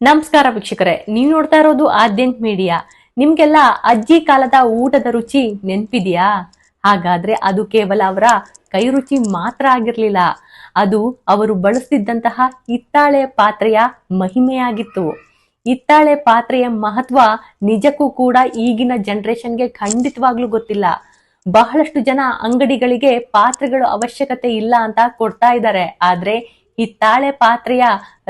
ನಮಸ್ಕಾರ ವೀಕ್ಷಕರೇ, ನೀವು ನೋಡ್ತಾ ಇರೋದು ಆದ್ಯಂತ್ ಮೀಡಿಯಾ. ನಿಮ್ಗೆಲ್ಲ ಅಜ್ಜಿ ಕಾಲದ ಊಟದ ರುಚಿ ನೆನ್ಪಿದ್ಯಾ? ಹಾಗಾದ್ರೆ ಅದು ಕೇವಲ ಅವರ ಕೈ ರುಚಿ ಮಾತ್ರ ಆಗಿರ್ಲಿಲ್ಲ, ಅದು ಅವರು ಬಳಸ್ತಿದ್ದಂತಹ ಹಿತ್ತಾಳೆ ಪಾತ್ರೆಯ ಮಹಿಮೆಯಾಗಿತ್ತು. ಹಿತ್ತಾಳೆ ಪಾತ್ರೆಯ ಮಹತ್ವ ನಿಜಕ್ಕೂ ಕೂಡ ಈಗಿನ ಜನರೇಷನ್ಗೆ ಖಂಡಿತವಾಗ್ಲೂ ಗೊತ್ತಿಲ್ಲ. ಬಹಳಷ್ಟು ಜನ ಅಂಗಡಿಗಳಿಗೆ ಪಾತ್ರೆಗಳು ಅವಶ್ಯಕತೆ ಇಲ್ಲ ಅಂತ ಕೊಡ್ತಾ ಇದ್ದಾರೆ. ಆದ್ರೆ ಹಿತ್ತಾಳೆ ಪಾತ್ರೆಯ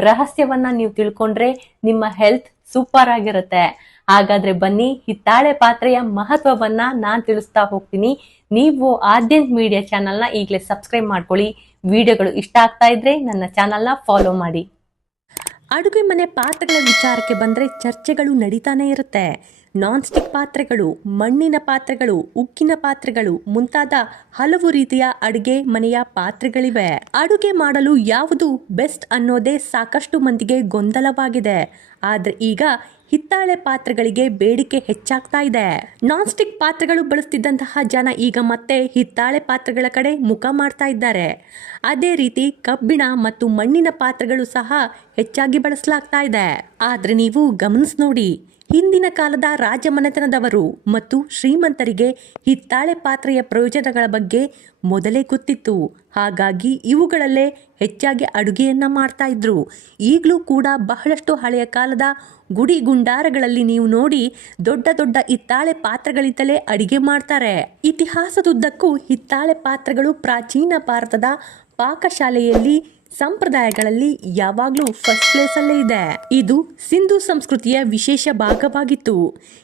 ರಹಸ್ಯವನ್ನ ನೀವು ತಿಳ್ಕೊಂಡ್ರೆ ನಿಮ್ಮ ಹೆಲ್ತ್ ಸೂಪರ್ ಆಗಿರುತ್ತೆ. ಹಾಗಾದ್ರೆ ಬನ್ನಿ, ಹಿತ್ತಾಳೆ ಪಾತ್ರೆಯ ಮಹತ್ವವನ್ನ ನಾನ್ ತಿಳಿಸ್ತಾ ಹೋಗ್ತೀನಿ. ನೀವು ಆದ್ಯಂತ್ ಮೀಡಿಯಾ ಚಾನಲ್ನ ಈಗಲೇ ಸಬ್ಸ್ಕ್ರೈಬ್ ಮಾಡ್ಕೊಳ್ಳಿ. ವಿಡಿಯೋಗಳು ಇಷ್ಟ ಆಗ್ತಾ ಇದ್ರೆ ನನ್ನ ಚಾನಲ್ನ ಫಾಲೋ ಮಾಡಿ. ಅಡುಗೆ ಮನೆ ಪಾತ್ರೆಗಳ ವಿಚಾರಕ್ಕೆ ಬಂದರೆ ಚರ್ಚೆಗಳು ನಡೀತಾನೆ ಇರುತ್ತೆ. ನಾನ್ ಸ್ಟಿಕ್ ಪಾತ್ರೆಗಳು, ಮಣ್ಣಿನ ಪಾತ್ರೆಗಳು, ಉಕ್ಕಿನ ಪಾತ್ರೆಗಳು ಮುಂತಾದ ಹಲವು ರೀತಿಯ ಅಡುಗೆ ಮನೆಯ ಪಾತ್ರೆಗಳಿವೆ. ಅಡುಗೆ ಮಾಡಲು ಯಾವುದು ಬೆಸ್ಟ್ ಅನ್ನೋದೇ ಸಾಕಷ್ಟು ಮಂದಿಗೆ ಗೊಂದಲವಾಗಿದೆ. ಆದರೆ ಈಗ ಹಿತ್ತಾಳೆ ಪಾತ್ರೆಗಳಿಗೆ ಬೇಡಿಕೆ ಹೆಚ್ಚಾಗ್ತಾ ಇದೆ. ನಾನ್ ಸ್ಟಿಕ್ ಪಾತ್ರೆಗಳು ಬಳಸ್ತಿದ್ದಂತಹ ಜನ ಈಗ ಮತ್ತೆ ಹಿತ್ತಾಳೆ ಪಾತ್ರೆಗಳ ಕಡೆ ಮುಖ ಮಾಡ್ತಾ ಇದ್ದಾರೆ. ಅದೇ ರೀತಿ ಕಬ್ಬಿಣ ಮತ್ತು ಮಣ್ಣಿನ ಪಾತ್ರೆಗಳು ಸಹ ಹೆಚ್ಚಾಗಿ ಬಳಸಲಾಗ್ತಾ ಇದೆ. ಆದ್ರೆ ನೀವು ಗಮನಿಸಿ ನೋಡಿ, ಹಿಂದಿನ ಕಾಲದ ರಾಜಮನೆತನದವರು ಮತ್ತು ಶ್ರೀಮಂತರಿಗೆ ಹಿತ್ತಾಳೆ ಪಾತ್ರೆಯ ಪ್ರಯೋಜನಗಳ ಬಗ್ಗೆ ಮೊದಲೇ ಗೊತ್ತಿತ್ತು. ಹಾಗಾಗಿ ಇವುಗಳಲ್ಲೇ ಹೆಚ್ಚಾಗಿ ಅಡುಗೆಯನ್ನ ಮಾಡ್ತಾ ಇದ್ರು. ಈಗಲೂ ಕೂಡ ಬಹಳಷ್ಟು ಹಳೆಯ ಕಾಲದ ಗುಡಿ ಗುಂಡಾರಗಳಲ್ಲಿ ನೀವು ನೋಡಿ, ದೊಡ್ಡ ದೊಡ್ಡ ಹಿತ್ತಾಳೆ ಪಾತ್ರೆಗಳಿಂದಲೇ ಅಡಿಗೆ ಮಾಡ್ತಾರೆ. ಇತಿಹಾಸದುದ್ದಕ್ಕೂ ಹಿತ್ತಾಳೆ ಪಾತ್ರೆಗಳು ಪ್ರಾಚೀನ ಭಾರತದ ಪಾಕಶಾಲೆಯಲ್ಲಿ ಸಂಪ್ರದಾಯಗಳಲ್ಲಿ ಯಾವಾಗಲೂ ಫಸ್ಟ್ ಪ್ಲೇಸ್ ಅಲ್ಲೇ ಇದೆ. ಇದು ಸಿಂಧು ಸಂಸ್ಕೃತಿಯ ವಿಶೇಷ ಭಾಗವಾಗಿತ್ತು.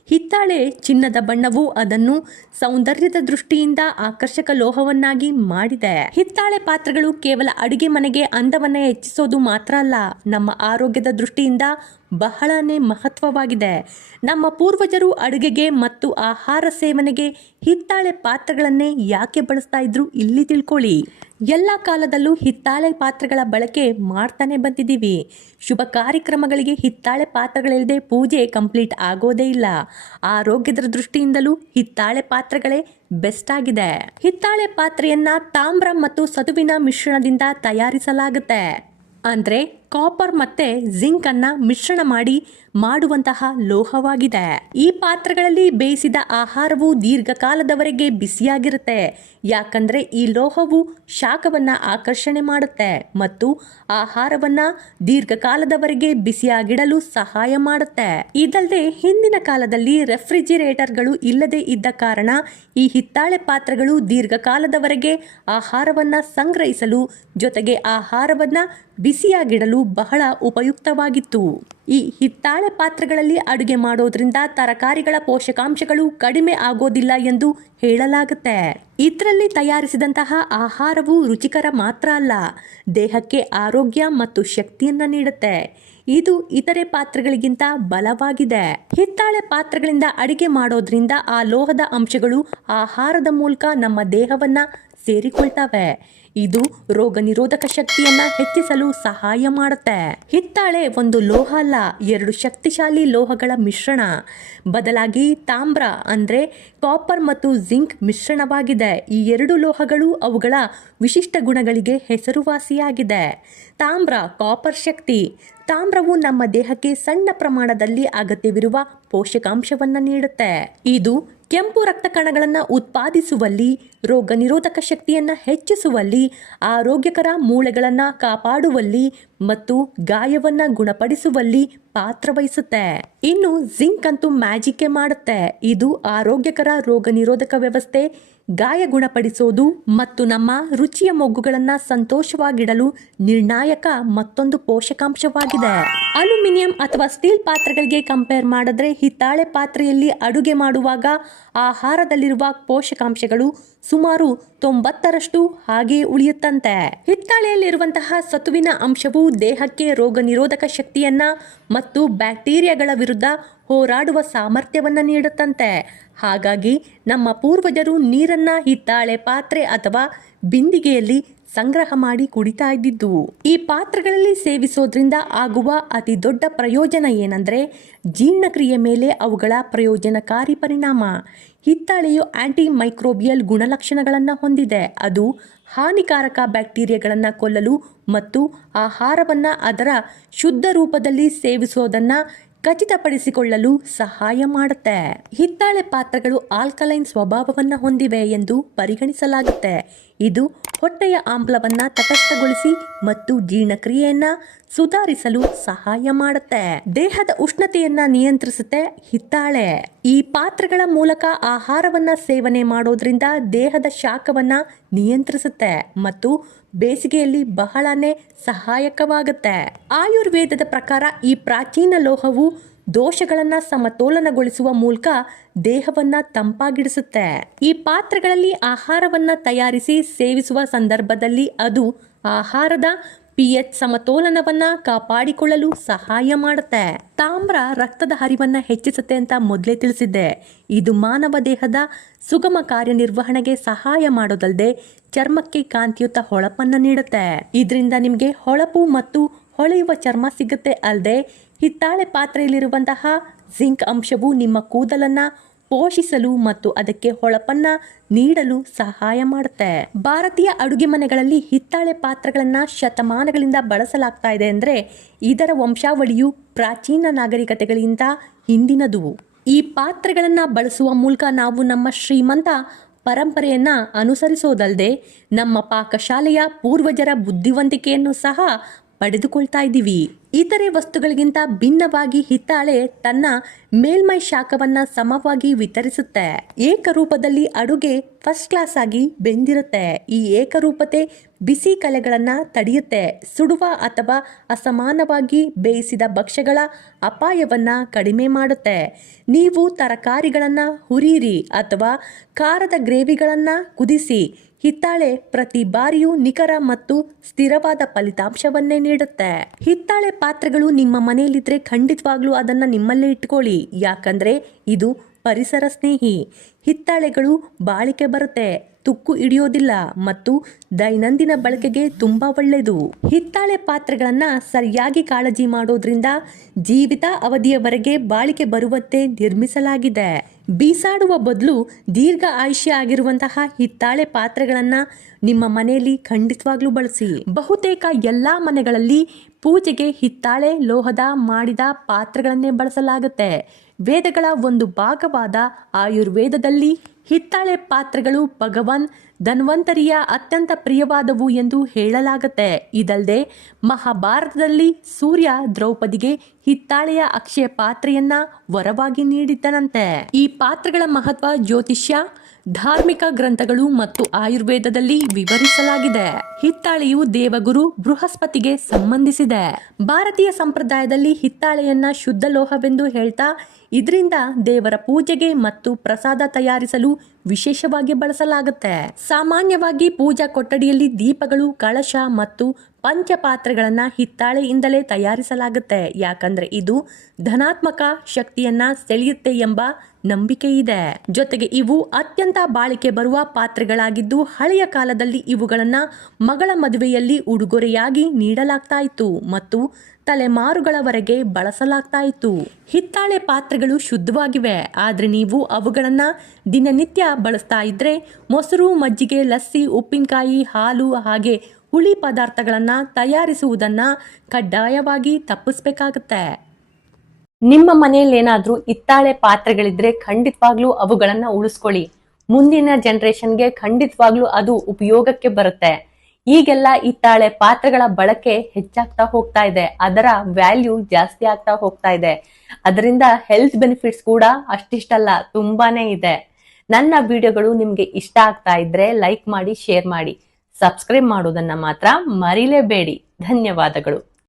ಹಿತ್ತಾಳೆ ಚಿನ್ನದ ಬಣ್ಣವು ಅದನ್ನು ಸೌಂದರ್ಯದ ದೃಷ್ಟಿಯಿಂದ ಆಕರ್ಷಕ ಲೋಹವನ್ನಾಗಿ ಮಾಡಿದೆ. ಹಿತ್ತಾಳೆ ಪಾತ್ರೆಗಳು ಕೇವಲ ಅಡುಗೆ ಮನೆಗೆ ಅಂದವನ್ನ ಹೆಚ್ಚಿಸೋದು ಮಾತ್ರ ಅಲ್ಲ, ನಮ್ಮ ಆರೋಗ್ಯದ ದೃಷ್ಟಿಯಿಂದ ಬಹಳನೇ ಮಹತ್ವವಾಗಿದೆ. ನಮ್ಮ ಪೂರ್ವಜರು ಅಡುಗೆಗೆ ಮತ್ತು ಆಹಾರ ಸೇವನೆಗೆ ಹಿತ್ತಾಳೆ ಪಾತ್ರೆಗಳನ್ನೇ ಯಾಕೆ ಬಳಸ್ತಾ ಇದ್ರು ಇಲ್ಲಿ ತಿಳ್ಕೊಳ್ಳಿ. ಎಲ್ಲ ಕಾಲದಲ್ಲೂ ಹಿತ್ತಾಳೆ ಪಾತ್ರೆಗಳ ಬಳಕೆ ಮಾಡ್ತಾನೆ ಬಂದಿದ್ದೀವಿ. ಶುಭ ಕಾರ್ಯಕ್ರಮಗಳಿಗೆ ಹಿತ್ತಾಳೆ ಪಾತ್ರೆಗಳಿಲ್ಲದೆ ಪೂಜೆ ಕಂಪ್ಲೀಟ್ ಆಗೋದೇ ಇಲ್ಲ. ಆರೋಗ್ಯದ ದೃಷ್ಟಿಯಿಂದಲೂ ಹಿತ್ತಾಳೆ ಪಾತ್ರೆಗಳೇ ಬೆಸ್ಟ್ ಆಗಿದೆ. ಹಿತ್ತಾಳೆ ಪಾತ್ರೆಯನ್ನ ತಾಮ್ರ ಮತ್ತು ಸತುವಿನ ಮಿಶ್ರಣದಿಂದ ತಯಾರಿಸಲಾಗುತ್ತೆ. ಅಂದ್ರೆ ಕಾಪರ್ ಮತ್ತೆ ಜಿಂಕ್ ಅನ್ನ ಮಿಶ್ರಣ ಮಾಡಿ ಮಾಡುವಂತಹ ಲೋಹವಾಗಿದೆ. ಈ ಪಾತ್ರೆಗಳಲ್ಲಿ ಬೇಯಿಸಿದ ಆಹಾರವು ದೀರ್ಘಕಾಲದವರೆಗೆ ಬಿಸಿಯಾಗಿರುತ್ತೆ. ಯಾಕಂದ್ರೆ ಈ ಲೋಹವು ಶಾಖವನ್ನ ಆಕರ್ಷಣೆ ಮಾಡುತ್ತೆ ಮತ್ತು ಆಹಾರವನ್ನ ದೀರ್ಘಕಾಲದವರೆಗೆ ಬಿಸಿಯಾಗಿಡಲು ಸಹಾಯ ಮಾಡುತ್ತೆ. ಇದಲ್ಲದೆ ಹಿಂದಿನ ಕಾಲದಲ್ಲಿ ರೆಫ್ರಿಜಿರೇಟರ್ಗಳು ಇಲ್ಲದೆ ಇದ್ದ ಕಾರಣ ಈ ಹಿತ್ತಾಳೆ ಪಾತ್ರೆಗಳು ದೀರ್ಘಕಾಲದವರೆಗೆ ಆಹಾರವನ್ನ ಸಂಗ್ರಹಿಸಲು ಜೊತೆಗೆ ಆಹಾರವನ್ನ ಬಿಸಿಯಾಗಿಡಲು ಬಹಳ ಉಪಯುಕ್ತವಾಗಿತ್ತು. ಈ ಹಿತ್ತಾಳೆ ಪಾತ್ರೆಗಳಲ್ಲಿ ಅಡುಗೆ ಮಾಡೋದ್ರಿಂದ ತರಕಾರಿಗಳ ಪೋಷಕಾಂಶಗಳು ಕಡಿಮೆ ಆಗೋದಿಲ್ಲ ಎಂದು ಹೇಳಲಾಗುತ್ತೆ. ಇದರಲ್ಲಿ ತಯಾರಿಸಿದಂತಹ ಆಹಾರವು ರುಚಿಕರ ಮಾತ್ರ ಅಲ್ಲ, ದೇಹಕ್ಕೆ ಆರೋಗ್ಯ ಮತ್ತು ಶಕ್ತಿಯನ್ನ ನೀಡುತ್ತೆ. ಇದು ಇತರೆ ಪಾತ್ರೆಗಳಿಗಿಂತ ಬಲವಾಗಿದೆ. ಹಿತ್ತಾಳೆ ಪಾತ್ರೆಗಳಿಂದ ಅಡಿಗೆ ಮಾಡೋದ್ರಿಂದ ಆ ಲೋಹದ ಅಂಶಗಳು ಆಹಾರದ ಮೂಲಕ ನಮ್ಮ ದೇಹವನ್ನ ಸೇರಿಕೊಳ್ತವೆ. ಇದು ರೋಗ ನಿರೋಧಕ ಶಕ್ತಿಯನ್ನ ಹೆಚ್ಚಿಸಲು ಸಹಾಯ ಮಾಡುತ್ತೆ. ಹಿತ್ತಾಳೆ ಒಂದು ಲೋಹ ಅಲ್ಲ, ಎರಡು ಶಕ್ತಿಶಾಲಿ ಲೋಹಗಳ ಮಿಶ್ರಣ. ಬದಲಾಗಿ ತಾಮ್ರ ಅಂದ್ರೆ ಕಾಪರ್ ಮತ್ತು ಜಿಂಕ್ ಮಿಶ್ರಣವಾಗಿದೆ. ಈ ಎರಡು ಲೋಹಗಳು ಅವುಗಳ ವಿಶಿಷ್ಟ ಗುಣಗಳಿಗೆ ಹೆಸರುವಾಸಿಯಾಗಿದೆ. ತಾಮ್ರ ಕಾಪರ್ ಶಕ್ತಿ. ತಾಮ್ರವು ನಮ್ಮ ದೇಹಕ್ಕೆ ಸಣ್ಣ ಪ್ರಮಾಣದಲ್ಲಿ ಅಗತ್ಯವಿರುವ ಪೋಷಕಾಂಶವನ್ನ ನೀಡುತ್ತೆ. ಇದು ಕೆಂಪು ರಕ್ತ ಕಣಗಳನ್ನು ಉತ್ಪಾದಿಸುವಲ್ಲಿ, ರೋಗ ನಿರೋಧಕ ಶಕ್ತಿಯನ್ನ ಹೆಚ್ಚಿಸುವಲ್ಲಿ, ಆರೋಗ್ಯಕರ ಮೂಳೆಗಳನ್ನು ಕಾಪಾಡುವಲ್ಲಿ ಮತ್ತು ಗಾಯವನ್ನ ಗುಣಪಡಿಸುವಲ್ಲಿ ಪಾತ್ರ ವಹಿಸುತ್ತೆ. ಇನ್ನು ಜಿಂಕ್ ಅಂತೂ ಮ್ಯಾಜಿಕ್ ಮಾಡುತ್ತೆ. ಇದು ಆರೋಗ್ಯಕರ ರೋಗ ನಿರೋಧಕ ವ್ಯವಸ್ಥೆ, ಗಾಯ ಗುಣಪಡಿಸೋದು ಮತ್ತು ನಮ್ಮ ರುಚಿಯ ಮೊಗ್ಗುಗಳನ್ನ ಸಂತೋಷವಾಗಿಡಲು ನಿರ್ಣಾಯಕ ಮತ್ತೊಂದು ಪೋಷಕಾಂಶವಾಗಿದೆ. ಅಲ್ಯೂಮಿನಿಯಂ ಅಥವಾ ಸ್ಟೀಲ್ ಪಾತ್ರೆಗಳಿಗೆ ಕಂಪೇರ್ ಮಾಡಿದ್ರೆ ಹಿತ್ತಾಳೆ ಪಾತ್ರೆಯಲ್ಲಿ ಅಡುಗೆ ಮಾಡುವಾಗ ಆಹಾರದಲ್ಲಿರುವ ಪೋಷಕಾಂಶಗಳು ಸುಮಾರು 90% ಹಾಗೆ ಉಳಿಯುತ್ತಂತೆ. ಹಿತ್ತಾಳೆಯಲ್ಲಿರುವಂತಹ ಸತುವಿನ ಅಂಶವು ದೇಹಕ್ಕೆ ರೋಗ ನಿರೋಧಕ ಶಕ್ತಿಯನ್ನ ಮತ್ತು ಬ್ಯಾಕ್ಟೀರಿಯಾಗಳ ವಿರುದ್ಧ ಹೋರಾಡುವ ಸಾಮರ್ಥ್ಯವನ್ನ ನೀಡುತ್ತಂತೆ. ಹಾಗಾಗಿ ನಮ್ಮ ಪೂರ್ವಜರು ನೀರನ್ನ ಹಿತ್ತಾಳೆ ಪಾತ್ರೆ ಅಥವಾ ಬಿಂದಿಗೆಯಲ್ಲಿ ಸಂಗ್ರಹ ಮಾಡಿ ಕುಡಿತಾ ಇದ್ದಿದ್ದು. ಈ ಪಾತ್ರೆಗಳಲ್ಲಿ ಸೇವಿಸೋದ್ರಿಂದ ಆಗುವ ಅತಿ ದೊಡ್ಡ ಪ್ರಯೋಜನ ಏನಂದ್ರೆ ಜೀರ್ಣಕ್ರಿಯೆ ಮೇಲೆ ಅವುಗಳ ಪ್ರಯೋಜನಕಾರಿ ಪರಿಣಾಮ. ಹಿತ್ತಾಳೆಯು ಆಂಟಿ ಮೈಕ್ರೋಬಿಯಲ್ ಗುಣಲಕ್ಷಣಗಳನ್ನು ಹೊಂದಿದೆ. ಅದು ಹಾನಿಕಾರಕ ಬ್ಯಾಕ್ಟೀರಿಯಾಗಳನ್ನು ಕೊಲ್ಲಲು ಮತ್ತು ಆಹಾರವನ್ನು ಅದರ ಶುದ್ಧ ರೂಪದಲ್ಲಿ ಸೇವಿಸೋದನ್ನು ಖಚಿತಪಡಿಸಿಕೊಳ್ಳಲು ಸಹಾಯ ಮಾಡುತ್ತೆ. ಹಿತ್ತಾಳೆ ಪಾತ್ರೆಗಳು ಆಲ್ಕಲೈನ್ ಸ್ವಭಾವವನ್ನು ಹೊಂದಿವೆ ಎಂದು ಪರಿಗಣಿಸಲಾಗುತ್ತೆ. ಇದು ಹೊಟ್ಟೆಯ ಆಮ್ಲವನ್ನು ತಟಸ್ಥಗೊಳಿಸಿ ಮತ್ತು ಜೀರ್ಣಕ್ರಿಯೆಯನ್ನು ಸುಧಾರಿಸಲು ಸಹಾಯ ಮಾಡುತ್ತೆ. ದೇಹದ ಉಷ್ಣತೆಯನ್ನ ನಿಯಂತ್ರಿಸುತ್ತೆ ಹಿತ್ತಾಳೆ. ಈ ಪಾತ್ರೆಗಳ ಮೂಲಕ ಆಹಾರವನ್ನ ಸೇವನೆ ಮಾಡೋದ್ರಿಂದ ದೇಹದ ಶಾಖವನ್ನ ನಿಯಂತ್ರಿಸುತ್ತೆ ಮತ್ತು ಬೇಸಿಗೆಯಲ್ಲಿ ಬಹಳನೇ ಸಹಾಯಕವಾಗುತ್ತೆ. ಆಯುರ್ವೇದದ ಪ್ರಕಾರ ಈ ಪ್ರಾಚೀನ ಲೋಹವು ದೋಷಗಳನ್ನು ಸಮತೋಲನಗೊಳಿಸುವ ಮೂಲಕ ದೇಹವನ್ನ ತಂಪಾಗಿಡಿಸುತ್ತೆ. ಈ ಪಾತ್ರೆಗಳಲ್ಲಿ ಆಹಾರವನ್ನ ತಯಾರಿಸಿ ಸೇವಿಸುವ ಸಂದರ್ಭದಲ್ಲಿ ಅದು ಆಹಾರದ pH ಸಮತೋಲನವನ್ನ ಕಾಪಾಡಿಕೊಳ್ಳಲು ಸಹಾಯ ಮಾಡುತ್ತೆ. ತಾಮ್ರ ರಕ್ತದ ಹರಿವನ್ನ ಹೆಚ್ಚಿಸುತ್ತೆ ಅಂತ ಮೊದಲೇ ತಿಳಿಸಿದ್ದೆ. ಇದು ಮಾನವ ದೇಹದ ಸುಗಮ ಕಾರ್ಯನಿರ್ವಹಣೆಗೆ ಸಹಾಯ ಮಾಡೋದಲ್ಲದೆ ಚರ್ಮಕ್ಕೆ ಕಾಂತಿಯುತ ಹೊಳಪನ್ನು ನೀಡುತ್ತೆ. ಇದರಿಂದ ನಿಮಗೆ ಹೊಳಪು ಮತ್ತು ಹೊಳೆಯುವ ಚರ್ಮ ಸಿಗುತ್ತೆ. ಅಲ್ಲದೆ ಹಿತ್ತಾಳೆ ಪಾತ್ರೆಯಲ್ಲಿರುವಂತಹ ಜಿಂಕ್ ಅಂಶವು ನಿಮ್ಮ ಕೂದಲನ್ನ ಪೋಷಿಸಲು ಮತ್ತು ಅದಕ್ಕೆ ಹೊಳಪನ್ನ ನೀಡಲು ಸಹಾಯ ಮಾಡುತ್ತೆ. ಭಾರತೀಯ ಅಡುಗೆ ಮನೆಗಳಲ್ಲಿ ಹಿತ್ತಾಳೆ ಪಾತ್ರೆಗಳನ್ನ ಶತಮಾನಗಳಿಂದ ಬಳಸಲಾಗ್ತಾ ಇದೆ ಅಂದ್ರೆ ಇದರ ವಂಶಾವಳಿಯು ಪ್ರಾಚೀನ ನಾಗರಿಕತೆಗಳಿಂದ ಹಿಂದಿನದು. ಈ ಪಾತ್ರೆಗಳನ್ನ ಬಳಸುವ ಮೂಲಕ ನಾವು ನಮ್ಮ ಶ್ರೀಮಂತ ಪರಂಪರೆಯನ್ನ ಅನುಸರಿಸೋದಲ್ಲದೆ ನಮ್ಮ ಪಾಕಶಾಲೆಯ ಪೂರ್ವಜರ ಬುದ್ಧಿವಂತಿಕೆಯನ್ನು ಸಹ ಪಡೆದುಕೊಳ್ತಾ ಇದ್ದೀವಿ. ಇತರೆ ವಸ್ತುಗಳಿಗಿಂತ ಭಿನ್ನವಾಗಿ ಹಿತ್ತಾಳೆ ತನ್ನ ಮೇಲ್ಮೈ ಶಾಖವನ್ನ ಸಮವಾಗಿ ವಿತರಿಸುತ್ತೆ. ಏಕರೂಪದಲ್ಲಿ ಅಡುಗೆ ಫಸ್ಟ್ ಕ್ಲಾಸ್ ಆಗಿ ಬೆಂದಿರುತ್ತೆ. ಈ ಏಕರೂಪತೆ ಬಿಸಿ ಕಲೆಗಳನ್ನ ತಡೆಯುತ್ತೆ. ಸುಡುವ ಅಥವಾ ಅಸಮಾನವಾಗಿ ಬೇಯಿಸಿದ ಭಕ್ಷ್ಯಗಳ ಅಪಾಯವನ್ನ ಕಡಿಮೆ ಮಾಡುತ್ತೆ. ನೀವು ತರಕಾರಿಗಳನ್ನ ಹುರಿಯಿರಿ ಅಥವಾ ಖಾರದ ಗ್ರೇವಿಗಳನ್ನ ಕುದಿಸಿ. ಹಿತ್ತಾಳೆ ಪ್ರತಿ ಬಾರಿಯೂ ನಿಖರ ಮತ್ತು ಸ್ಥಿರವಾದ ಫಲಿತಾಂಶವನ್ನೇ ನೀಡುತ್ತೆ. ಹಿತ್ತಾಳೆ ಪಾತ್ರೆಗಳು ನಿಮ್ಮ ಮನೆಯಲ್ಲಿದ್ರೆ ಖಂಡಿತವಾಗ್ಲೂ ಅದನ್ನ ನಿಮ್ಮಲ್ಲೇ ಇಟ್ಕೊಳ್ಳಿ. ಯಾಕಂದ್ರೆ ಇದು ಪರಿಸರ ಸ್ನೇಹಿ. ಹಿತ್ತಾಳೆಗಳು ಬಾಳಿಕೆ ಬರುತ್ತೆ, ತುಕ್ಕು ಹಿಡಿಯೋದಿಲ್ಲ ಮತ್ತು ದೈನಂದಿನ ಬಳಕೆಗೆ ತುಂಬಾ ಒಳ್ಳೆಯದು. ಹಿತ್ತಾಳೆ ಪಾತ್ರೆಗಳನ್ನ ಸರಿಯಾಗಿ ಕಾಳಜಿ ಮಾಡೋದ್ರಿಂದ ಜೀವಿತ ಅವಧಿಯವರೆಗೆ ಬಾಳಿಕೆ ಬರುವಂತೆ ನಿರ್ಮಿಸಲಾಗಿದೆ. ಬೀಸಾಡುವ ಬದಲು ದೀರ್ಘ ಆಯುಷ್ಯ ಆಗಿರುವಂತಹ ಹಿತ್ತಾಳೆ ಪಾತ್ರೆಗಳನ್ನ ನಿಮ್ಮ ಮನೆಯಲ್ಲಿ ಖಂಡಿತವಾಗ್ಲೂ ಬಳಸಿ. ಬಹುತೇಕ ಎಲ್ಲಾ ಮನೆಗಳಲ್ಲಿ ಪೂಜೆಗೆ ಹಿತ್ತಾಳೆ ಲೋಹದ ಮಾಡಿದ ಪಾತ್ರೆಗಳನ್ನೇ ಬಳಸಲಾಗುತ್ತೆ. ವೇದಗಳ ಒಂದು ಭಾಗವಾದ ಆಯುರ್ವೇದದಲ್ಲಿ ಹಿತ್ತಾಳೆ ಪಾತ್ರೆಗಳು ಭಗವಾನ್ ಧನ್ವಂತರಿಯ ಅತ್ಯಂತ ಪ್ರಿಯವಾದವು ಎಂದು ಹೇಳಲಾಗುತ್ತೆ. ಇದಲ್ಲದೆ ಮಹಾಭಾರತದಲ್ಲಿ ಸೂರ್ಯ ದ್ರೌಪದಿಗೆ ಹಿತ್ತಾಳೆಯ ಅಕ್ಷಯ ಪಾತ್ರೆಯನ್ನ ವರವಾಗಿ ನೀಡಿದ್ದನಂತೆ. ಈ ಪಾತ್ರೆಗಳ ಮಹತ್ವ ಜ್ಯೋತಿಷ್ಯ, ಧಾರ್ಮಿಕ ಗ್ರಂಥಗಳು ಮತ್ತು ಆಯುರ್ವೇದದಲ್ಲಿ ವಿವರಿಸಲಾಗಿದೆ. ಹಿತ್ತಾಳೆಯು ದೇವಗುರು ಬೃಹಸ್ಪತಿಗೆ ಸಂಬಂಧಿಸಿದೆ. ಭಾರತೀಯ ಸಂಪ್ರದಾಯದಲ್ಲಿ ಹಿತ್ತಾಳೆಯನ್ನ ಶುದ್ಧ ಲೋಹವೆಂದು ಹೇಳ್ತಾ ಇದರಿಂದ ದೇವರ ಪೂಜೆಗೆ ಮತ್ತು ಪ್ರಸಾದ ತಯಾರಿಸಲು ವಿಶೇಷವಾಗಿ ಬಳಸಲಾಗುತ್ತೆ. ಸಾಮಾನ್ಯವಾಗಿ ಪೂಜಾ ಕೊಠಡಿಯಲ್ಲಿ ದೀಪಗಳು, ಕಳಶ ಮತ್ತು ಪಂಚಪಾತ್ರೆಗಳನ್ನ ಹಿತ್ತಾಳೆಯಿಂದಲೇ ತಯಾರಿಸಲಾಗುತ್ತೆ. ಯಾಕಂದ್ರೆ ಇದು ಧನಾತ್ಮಕ ಶಕ್ತಿಯನ್ನ ಸೆಳೆಯುತ್ತೆ ಎಂಬ ನಂಬಿಕೆ ಇದೆ. ಜೊತೆಗೆ ಇವು ಅತ್ಯಂತ ಬಾಳಿಕೆ ಬರುವ ಪಾತ್ರೆಗಳಾಗಿದ್ದು ಹಳೆಯ ಕಾಲದಲ್ಲಿ ಇವುಗಳನ್ನ ಮಗಳ ಮದುವೆಯಲ್ಲಿ ಉಡುಗೊರೆಯಾಗಿ ನೀಡಲಾಗ್ತಾ ಇತ್ತು ಮತ್ತು ತಲೆಮಾರುಗಳವರೆಗೆ ಬಳಸಲಾಗ್ತಾ ಇತ್ತು. ಹಿತ್ತಾಳೆ ಪಾತ್ರೆಗಳು ಶುದ್ಧವಾಗಿವೆ, ಆದ್ರೆ ನೀವು ಅವುಗಳನ್ನ ದಿನನಿತ್ಯ ಬಳಸ್ತಾ ಇದ್ರೆ ಮೊಸರು, ಮಜ್ಜಿಗೆ, ಲಸ್ಸಿ, ಉಪ್ಪಿನಕಾಯಿ, ಹಾಲು ಹಾಗೆ ಹುಳಿ ಪದಾರ್ಥಗಳನ್ನ ತಯಾರಿಸುವುದನ್ನ ಕಡ್ಡಾಯವಾಗಿ ತಪ್ಪಿಸ್ಬೇಕಾಗತ್ತೆ. ನಿಮ್ಮ ಮನೆಯಲ್ಲಿ ಏನಾದ್ರೂ ಹಿತ್ತಾಳೆ ಪಾತ್ರೆಗಳಿದ್ರೆ ಖಂಡಿತವಾಗ್ಲೂ ಅವುಗಳನ್ನ ಉಳಿಸ್ಕೊಳ್ಳಿ. ಮುಂದಿನ ಜನರೇಷನ್ಗೆ ಖಂಡಿತವಾಗ್ಲೂ ಅದು ಉಪಯೋಗಕ್ಕೆ ಬರುತ್ತೆ. ಈಗೆಲ್ಲ ಹಿತ್ತಾಳೆ ಪಾತ್ರೆಗಳ ಬಳಕೆ ಹೆಚ್ಚಾಗ್ತಾ ಹೋಗ್ತಾ ಇದೆ, ಅದರ ವ್ಯಾಲ್ಯೂ ಜಾಸ್ತಿ ಆಗ್ತಾ ಹೋಗ್ತಾ ಇದೆ. ಅದರಿಂದ ಹೆಲ್ತ್ ಬೆನಿಫಿಟ್ಸ್ ಕೂಡ ಅಷ್ಟಿಷ್ಟಲ್ಲ, ತುಂಬಾನೇ ಇದೆ. ನನ್ನ ವಿಡಿಯೋಗಳು ನಿಮ್ಗೆ ಇಷ್ಟ ಆಗ್ತಾ ಇದ್ರೆ ಲೈಕ್ ಮಾಡಿ, ಶೇರ್ ಮಾಡಿ, ಸಬ್ಸ್ಕ್ರೈಬ್ ಮಾಡೋದನ್ನ ಮಾತ್ರ ಮರಿಲೇಬೇಡಿ. ಧನ್ಯವಾದಗಳು.